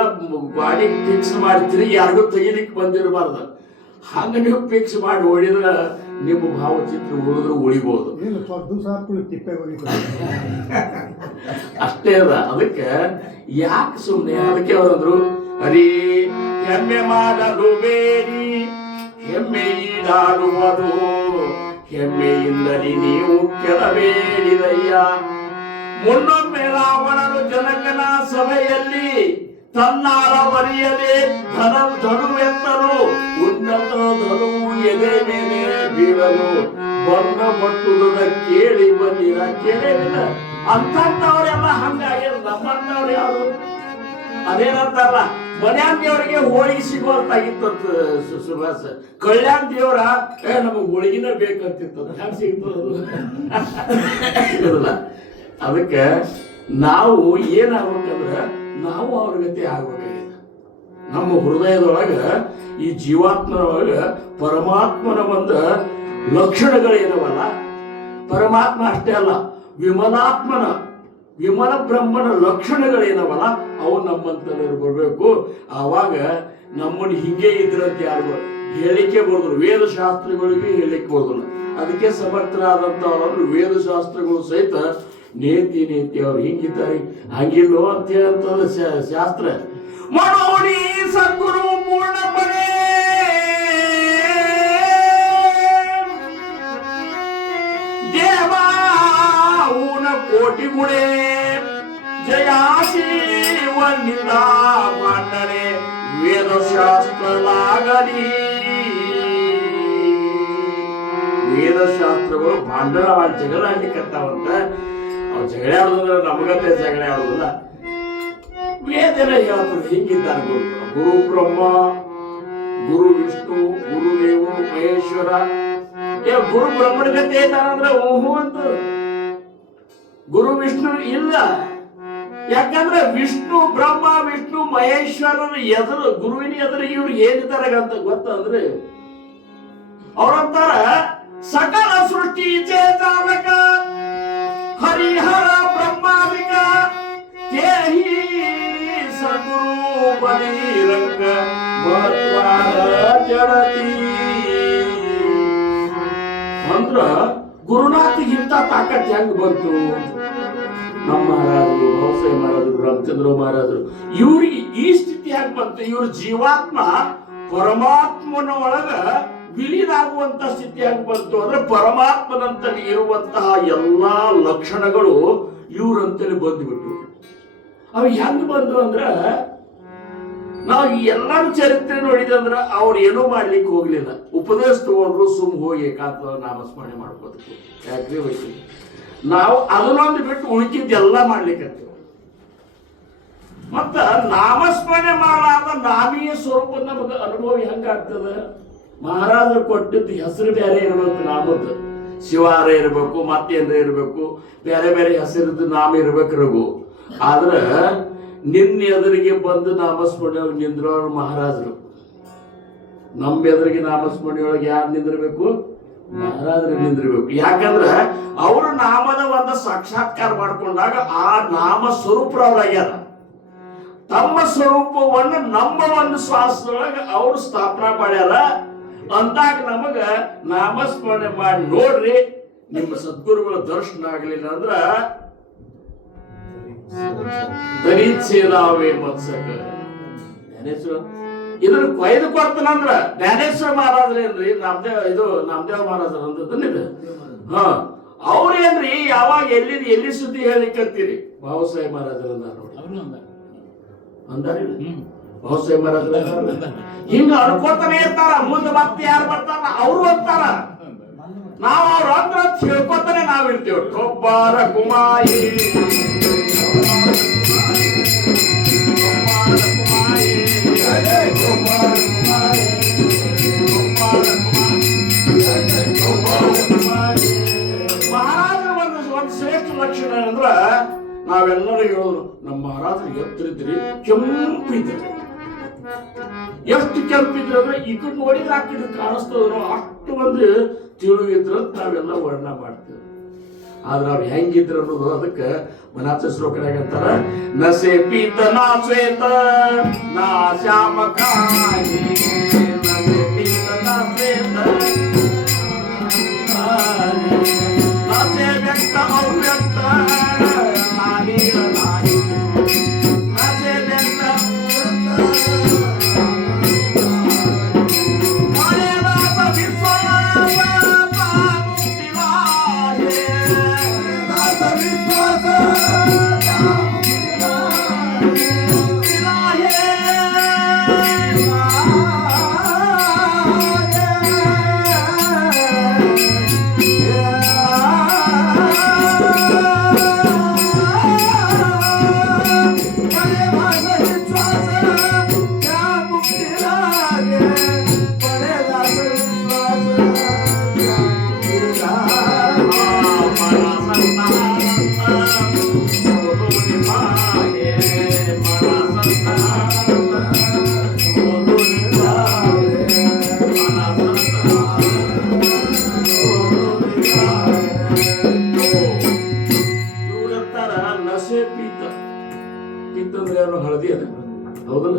ಗಾಡಿ ಫಿಕ್ಸ್ ಮಾಡ್ತೀರಿ, ಯಾರಿಗೂ ತೆಗಿಲಿಕ್ಕೆ ಬಂದಿರಬಾರ್ದು. ಹಂಗ ನೀವು ಫಿಕ್ಸ್ ಮಾಡಿ ಹೊಡಿದ್ರ ನಿಮ್ಮ ಭಾವಚಿತ್ರ ಉಳಿದ್ರು ಉಳಿಬಹುದು. ಅಷ್ಟೇ ಅದ. ಅದಕ್ಕೆ ಯಾಕೆ ಸುಮ್ನೆ, ಅದಕ್ಕೆ ಅವರಂದ್ರು ಹರಿ ಹೆಮ್ಮೆ ಮಾಡಲು ಬೇಡಿ ಹೆಮ್ಮೆ ಈಡಾಡುವುದು ಹೆಮ್ಮೆಯಿಂದಲೇ ನೀವು ಕೆಳಬೇಡಿದಯ್ಯ. ಮುನ್ನೊಮ್ಮೆ ರಾವಣನು ಜನಕನ ಸಭೆಯಲ್ಲಿ ತನ್ನಾಳವರಿಯದೆ ಧನುವೆತ್ತನು ಉನ್ನತ ಧನುವು ಎದೆ ಮೇಲೆ ಬೀಳಲು ಬಣ್ಣ ಮಟ್ಟುವುದ ಕೇಳಿ ಬಂದಿರ ಕೇಳಿಲ್ಲ. ಅಂತವರೆಲ್ಲ ಹಂಗಾಗ್ಯದ. ನಮ್ಮಂತವ್ರು ಯಾರು ಅದೇನಂತಾರಲ್ಲ, ಮನ್ಯಾನ್ ದೇವರಿಗೆ ಹೋಳಿಗೆ ಸಿಗುವಂತಾಗಿತ್ತಂತ ಸುಭಾಸ. ಕಲ್ಯಾಣ ದೇವರ ನಮಗ್ ಹೋಳಿಗೆನ ಬೇಕಂತಿತ್ತು. ಹ್ಯಾಂಗ ಸಿಗ್ತದ? ಅದಕ್ಕೆ ನಾವು ಏನಾಗ್ಬೇಕಂದ್ರ ನಾವು ಅವ್ರ ಗತಿ ಆಗ್ಬೇಕಾಗಿದೆ. ನಮ್ಮ ಹೃದಯದೊಳಗ ಈ ಜೀವಾತ್ಮನೊಳಗ ಪರಮಾತ್ಮನ ಒಂದು ಲಕ್ಷಣಗಳೇನವಲ್ಲ, ಪರಮಾತ್ಮ ಅಷ್ಟೇ ಅಲ್ಲ, ವಿಮಲ ಬ್ರಹ್ಮನ ಲಕ್ಷಣಗಳೇನವಲ್ಲ ಅವು ನಮ್ಮಂತಲ್ಲಿ ಬರ್ಬೇಕು. ಆವಾಗ ನಮ್ಮನ್ನು ಹಿಂಗೆ ಇದ್ರಂತ ಯಾರು ಹೇಳಿಕೆ ಬರೋದಿಲ್ಲ. ವೇದಶಾಸ್ತ್ರಗಳಿಗೂ ಹೇಳಿಕೆ ಬರೋದಿಲ್ಲ. ಅದಕ್ಕೆ ಸಮರ್ಥರಾದಂಥವ್ರು ವೇದಶಾಸ್ತ್ರಗಳು ಸಹಿತ ನೇತಿ ಅವ್ರು ಹಿಂಗಿದ್ದಾರೆ ಹಂಗಿಲ್ಲೋ ಅಂತ ಹೇಳಂತದ ಶಾಸ್ತ್ರ. ಮನೋಡಿ ಸದ್ಗುರು ಪೂರ್ಣ ಪರೇ ದೇವಾನ ಕೋಟಿ ಗುಣೆ ಜಯಾಸಿ ವಂದಿತ ಮಾತನೆ ವೇದಶಾಸ್ತ್ರ ಲಾಗಲಿ. ವೇದಶಾಸ್ತ್ರಗಳು ಭಾಂಡವಾದ ಜಗಳ ಆಡ್ಲಿಕ್ಕಂತಾವಂತ. ಅವ್ ಜಗಳ ಆಡೋದಂದ್ರೆ ನಮಗತ್ತೆ ಜಗಳ ಆಡೋದಿಲ್ಲ. ವೇದನ ಹೇಳ್ತಾರೆ ಹಿಂಗಿದ್ದಾರೆ ಗುರು ಬ್ರಹ್ಮ, ಗುರು ವಿಷ್ಣು, ಗುರುದೇವ ಮಹೇಶ್ವರ. ಗುರು ಬ್ರಹ್ಮನ ಗತಿ ಏನಾರಂದ್ರೆ ಓಹೋ ಅಂತ. ಗುರು ವಿಷ್ಣು ಇಲ್ಲ. ಯಾಕಂದ್ರೆ ವಿಷ್ಣು ಬ್ರಹ್ಮ ವಿಷ್ಣು ಮಹೇಶ್ವರನ ಎದುರು ಗುರುವಿನ ಎದುರು ಇವ್ರು ಏನಿದ್ದಾರೆ ಅಂತ ಗೊತ್ತಂದ್ರೆ ಅವ್ರಂತಾರ ಸಕಲ ಸೃಷ್ಟಿ ಚೇತಾನಕ ಹರಿಹರ ಬ್ರಹ್ಮಾವಿಕ ತೇಹಿ ಸದ್ಗುರು ಬಲಿರಂಗ ಮಹತ್ವಾದ ಜಡತಿ. ಅಂದ್ರ ಗುರುನಾಥಿಗಿಂತ ತಾಕತ್ ಹೆಂಗ್ ಬಂತು? ನಮ್ಮ ಮಹಾರಾಜರು, ಬಾಬಾಸಾಹೇಬ್ ಮಹಾರಾಜರು, ರಾಮಚಂದ್ರ ಮಹಾರಾಜರು ಇವ್ರಿಗೆ ಈ ಸ್ಥಿತಿ ಸ್ಥಿತಿ ಯಾಕೆ ಬಂತು? ಇವ್ರ ಜೀವಾತ್ಮ ಪರಮಾತ್ಮನ ಒಳಗ ವಿಲೀನಾಗುವಂತ ಸ್ಥಿತಿ ಯಾಕೆ ಬಂತು ಅಂದ್ರೆ ಪರಮಾತ್ಮನಂತಲ್ಲಿ ಇರುವಂತಹ ಎಲ್ಲಾ ಲಕ್ಷಣಗಳು ಇವ್ರಂತಲ್ಲಿ ಬಂದ್ಬಿಟ್ಟು. ಅವು ಹೆಂಗ್ ಬಂದ್ರು ಅಂದ್ರ ನಾವು ಎಲ್ಲಾರು ಚರಿತ್ರೆ ನೋಡಿದಂದ್ರ ಅವ್ರು ಏನೂ ಮಾಡ್ಲಿಕ್ಕೆ ಹೋಗ್ಲಿಲ್ಲ. ಉಪದೇಶ ತಗೊಂಡ್ರು, ಸುಮ್ ಹೋಗಿ ಏಕಾಂತ ನಾಮಸ್ಮರಣೆ ಮಾಡ್ಕೋದಕ್ಕೆ. ಯಾಕ್ರಿ ಹೋಯ್ತು ನಾವು ಅದನ್ನೊಂದು ಬಿಟ್ಟು ಉಳಿಕಿದ್ದೆಲ್ಲ ಮಾಡ್ಲಿಕ್ಕೆ. ಮತ್ತ ನಾಮಸ್ಮರಣೆ ಮಾಡಲಾರ್ದ ನಾಮೀಯ ಸ್ವರೂಪ ನಮಗೆ ಅನುಭವ ಹೆಂಗಾಗ್ತದ? ಮಹಾರಾಜರು ಕೊಟ್ಟಿದ್ದು ಹೆಸರು ಬೇರೆ ಇರಬೇಕು, ನಾಮದ್ದು ಶಿವಾರ ಇರಬೇಕು, ಮತ್ತೇನ್ರ ಇರಬೇಕು, ಬೇರೆ ಬೇರೆ ಹೆಸರಿದ್ದು ನಾಮ ಇರ್ಬೇಕು ರಘು. ಆದ್ರ ನಿನ್ನ ಎದುರಿಗೆ ಬಂದು ನಾಮಸ್ಮರಣೆ ನಿಂದ್ರವ್ರು ಮಹಾರಾಜರು. ನಮ್ಮ ಎದುರಿಗೆ ನಾಮಸ್ಮರಣೆ ಒಳಗೆ ಯಾರು ನಿಂದಿರ್ಬೇಕು? ಮಹಾರಾಜರು ನಿಂದಿರ್ಬೇಕು. ಯಾಕಂದ್ರ ಅವರು ನಾಮದ ಒಂದು ಸಾಕ್ಷಾತ್ಕಾರ ಮಾಡ್ಕೊಂಡಾಗ ಆ ನಾಮ ಸ್ವರೂಪರವರಾಗ್ಯಾರ. ತಮ್ಮ ಸ್ವರೂಪವನ್ನು ನಮ್ಮ ಒಂದು ಶ್ವಾಸದೊಳಗೆ ಅವರು ಸ್ಥಾಪನಾ ಮಾಡ್ಯಾರ. ಅಂದಾಗ ನಮಗ ನಾಮಸ್ಮರಣೆ ಮಾಡಿ ನೋಡ್ರಿ, ನಿಮ್ಮ ಸದ್ಗುರುಗಳ ದರ್ಶನ ಆಗ್ಲಿಲ್ಲ ಅಂದ್ರ ದರಿಚೇಲಾವೇ ಮತ್ಸಕ. ಜ್ಞಾನೇಶ್ವರ ಇದನ್ನ ಕೊಯ್ದು ಕೊಡ್ತಾನಂದ್ರ ಜ್ಞಾನೇಶ್ವರ ಮಹಾರಾಜರೇನ್ರಿ, ನಾಮದೇವ ಮಹಾರಾಜರ ಅಂತದನ್ನಿದೆ. ಅವ್ರೇನ್ರಿ ಯಾವಾಗ ಎಲ್ಲಿ ಸುದ್ದಿ ಹೇಳಿಕತ್ತೀರಿ? ಬಾಬಾಸಾಹೇಬ್ ಮಹಾರಾಜರ ನೋಡಿ ಅಂದಾರಿ. ಬಾಬಾಸಾಹೇಬ್ ಮಹಾರಾಜರ ಹಿಂಗ ಅನ್ಕೋತಾನೆ ಇರ್ತಾರ. ಮುಂದೆ ಮತ್ತೆ ಯಾರು ಬರ್ತಾರ ಅವರು ಅಂತಾರ. ನಾವು ಅವ್ರ ಹತ್ರ ತಿಳ್ಕೊತಾನೆ ನಾವಿರ್ತೇವೆ. ಕೊಬ್ಬಾರ ಕುಮಾಯಿ ಮಹಾರಾಜರ ಒಂದು ಶ್ರೇಷ್ಠ ಲಕ್ಷಣ ಅಂದ್ರ ನಾವೆಲ್ಲರೂ ಹೇಳೋದು, ನಮ್ಮ ಮಹಾರಾಜರು ಎತ್ತರಿದ್ರಿ, ಕೆಂಪಿದ್ರಿ. ಎಷ್ಟು ಕೆಂಪಿದ್ರು ಅಂದ್ರೆ ಈ ಕಡೆ ನೋಡಿದ್ರೆ ಹಾಕಿದ್ರೆ ಕಾಣಿಸ್ತದ, ಅಷ್ಟು ಒಂದು ತಿಳಿದ್ರು ನಾವೆಲ್ಲ ವರ್ಣನ ಮಾಡ್ತೇವೆ. ಆದ್ರೆ ಅವ್ರು ಹೆಂಗಿದ್ರು ಅನ್ನೋದು ಅದಕ್ಕೆ ಮನಾಚ ಶ್ಲೋಕನಾಗ ಅಂತಾರ, ನಸೆ ಪೀತ ನಾ ಶ್ವೇತ ನಾ ಶ್ಯಾಮ ಕಾಯಿ, ನಸೆ ಪೀತ ನಾ ಶ್ವೇತ ನಸೆ ವ್ಯಕ್ತ ಅವ್ಯಕ್ತ ನಾ ನೀಲ ನಾಯಿ, ನಸೆ ವ್ಯಕ್ತ ಹಳದಿ ಅದ ಹೌದಲ್ಲ.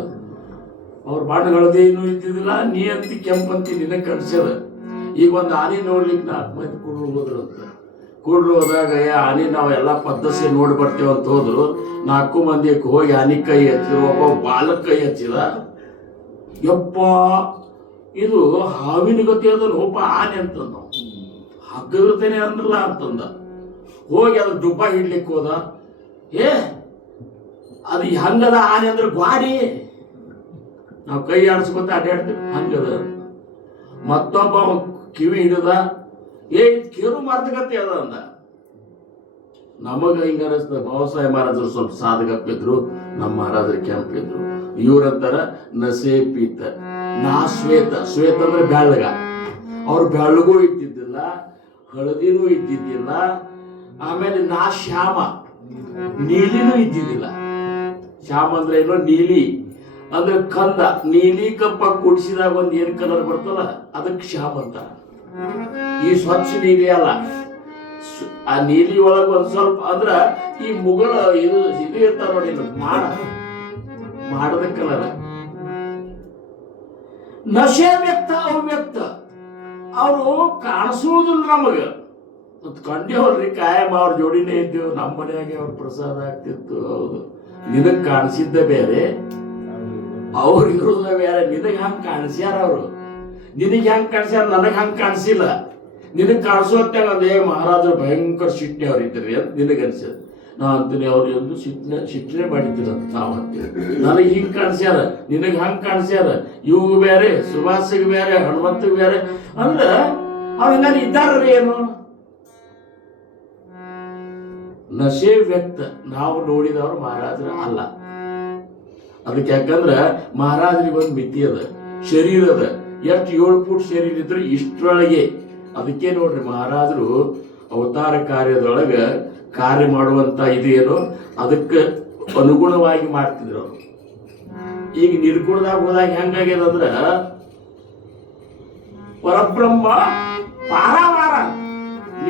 ಅವ್ರ ಬಾಣ ಹಳದಿ ಏನು ಇದ್ದಿದ್ದಿಲ್ಲ, ನೀ ಅಂತಿ ಕೆಂಪಂತಿ ನಿನ್ನ ಕಟ್ಸ್ಯದ. ಈಗ ಒಂದು ಆನೆ ನೋಡ್ಲಿಕ್ಕೆ 4 ಮಂದಿ ಕೂಡ್ಲು ಹೋದ್ರು ಅಂತ. ಕೂಡ್ಲು ಹೋದಾಗ ಆನೆ ನಾವೆಲ್ಲ ಪದ್ಧತಿ ನೋಡಿ ಬರ್ತೇವೆ ಅಂತ ಹೋದ್ರು. 4 ಮಂದಿ ಹೋಗಿ ಆನೆ ಕೈ ಹಚ್ಚಿದ್ರು. ಒಬ್ಬ ಬಾಲಕ್ ಕೈ ಹಚ್ಚಿದ. ಯಪ್ಪ ಇದು ಹಾವಿನ ಗತಿ ಅದ ಒಬ್ಬ ಆನೆ ಅಂತಂದ. ಹಗ್ಗತೇನೆ ಅಂದ್ರಲ್ಲ ಅಂತಂದ. ಹೋಗಿ ಅದ್ರ ಡುಬ್ಬ ಹಿಡ್ಲಿಕ್ಕೆ ಹೋದ. ಅದು ಹಂಗದ ಆನೆ ಅಂದ್ರೆ ಗ್ವಾಡಿ, ನಾವು ಕೈ ಆಡಿಸ್ಕೊತ ಅಡ್ಡಾಡ್ತೀವಿ ಹಂಗದ. ಮತ್ತೊಬ್ಬ ಕಿವಿ ಹಿಡಿದ, ಕೇರು ಮಾರ್ದಗತ್ತೆ ಅದ ಅಂದ. ನಮಗ ಹಿಂಗ ಅನಿಸ್ತದ. ಬಾಬಾಸಾಹೇಬ್ ಮಹಾರಾಜರು ಸ್ವಲ್ಪ ಸಾಧಗಪ್ಪಿದ್ರು, ನಮ್ಮ ಮಹಾರಾಜರು ಕೆಂಪಿದ್ರು. ಇವ್ರಂತಾರ ನಸೆ ಪೀತ ನಾ ಶ್ವೇತ. ಶ್ವೇತ ಅಂದ್ರೆ ಬೆಳ್ಳಗ. ಅವ್ರು ಬೆಳ್ಳಗೂ ಇದ್ದಿದ್ದಿಲ್ಲ, ಹಳದಿನೂ ಇದ್ದಿದ್ದಿಲ್ಲ. ಆಮೇಲೆ ನಾ ಶ್ಯಾಮ, ನೀಲಿನೂ ಇದ್ದಿದ್ದಿಲ್ಲ. ಶ್ಯಾಮ ಅಂದ್ರೆ ಏನೋ ನೀಲಿ ಅಂದ್ರೆ ಕಂದ. ನೀಲಿ ಕಪ್ಪ ಕುಡಿಸಿದಾಗ ಒಂದ್ ಏನ್ ಕಲರ್ ಬರ್ತಲ್ಲ ಅದಕ್ಕೆ ಶ್ಯಾಮ ಅಂತ. ಈ ಸ್ವಚ್ಛ ನೀಲಿ ಅಲ್ಲ, ಆ ನೀಲಿ ಒಳಗ ಒಂದ್ ಸ್ವಲ್ಪ ಅಂದ್ರ ಈ ಮುಗಳ ಇದು ಇರ್ತಾರ ನೋಡಿ, ಮಾಡದ ಕಲರ್. ನಶೆ ವ್ಯಕ್ತ ಅವ್ಯಕ್ತ. ಅವರು ಕಾಣಿಸುವುದಿಲ್ಲ ನಮಗ. ಕಂಡೇವ್ರಿ ಕಾಯಂ ಅವ್ರ ಜೋಡಿನೇ ಇದ್ದೇವೆ. ನಮ್ಮ ಮನೆಯಾಗೆ ಅವ್ರ ಪ್ರಸಾದ ಆಗ್ತಿತ್ತು. ಹೌದು, ನಿನಗ್ ಕಾಣಿಸಿದ್ದ ಬೇರೆ, ಅವ್ರು ಇರೋದ ಬೇರೆ. ನಿನಗೆ ಹಂಗೆ ಕಾಣಿಸ್ಯಾರ ಅವರು, ನಿನಗೆ ಹೆಂಗೆ ಕಾಣಿಸ್ಯಾರ, ನನಗೆ ಹಂಗೆ ಕಾಣಿಸಿಲ್ಲ. ನಿನಗೆ ಕಾಣಿಸೋತ್ತಾಗ ಅದೇ ಮಹಾರಾಜರು ಭಯಂಕರ ಸಿಟ್ಟೆ ಅವ್ರು ಇದ್ರಿ ಅಂತ ನಿನಗೆ ಅನ್ಸದ. ನಾ ಅಂತೀನಿ ಅವ್ರು ಎಂದು ಸಿಟ್ಟನೆ ಮಾಡಿದ್ರು ಅಂತ ನಾವು ಅಂತೀವಿ. ನನಗೆ ಹಿಂಗೆ ಕಾಣಿಸ್ಯಾರ, ನಿನಗೆ ಹಂಗೆ ಕಾಣಿಸ್ಯಾರ, ಇವು ಬೇರೆ, ಸುಭಾಷಿಗೆ ಬೇರೆ, ಹನುಮಂತಿಗೆ ಬೇರೆ ಅಂದ್ರೆ ಅವ್ರು ಇದ್ದಾರ್ರಿ ಏನು ನಶೆ ವ್ಯಕ್ತ ನಾವು ನೋಡಿದವ್ರು ಮಹಾರಾಜರು ಅಲ್ಲ. ಅದಕ್ಕೆ ಯಾಕಂದ್ರೆ ಮಹಾರಾಜರಿಗೆ ಒಂದು ಮಿತಿ ಅದ, ಶರೀರ ಅದ. ಎಷ್ಟು 7 ಫೂಟ್ ಶರೀರ ಇದ್ರು ಇಷ್ಟರೊಳಗೆ. ಅದಕ್ಕೆ ನೋಡ್ರಿ ಮಹಾರಾಜರು ಅವತಾರ ಕಾರ್ಯದೊಳಗೆ ಕಾರ್ಯ ಮಾಡುವಂತ ಇದೇನು ಅದಕ್ಕೆ ಅನುಗುಣವಾಗಿ ಮಾಡ್ತಿದ್ರು ಅವರು. ಈಗ ನಿರ್ಗುಣದಾಗ ಹೋದಾಗ ಹೆಂಗಾಗ್ಯದ ಅಂದ್ರ ಪರಬ್ರಹ್ಮ ಪಾರಾವ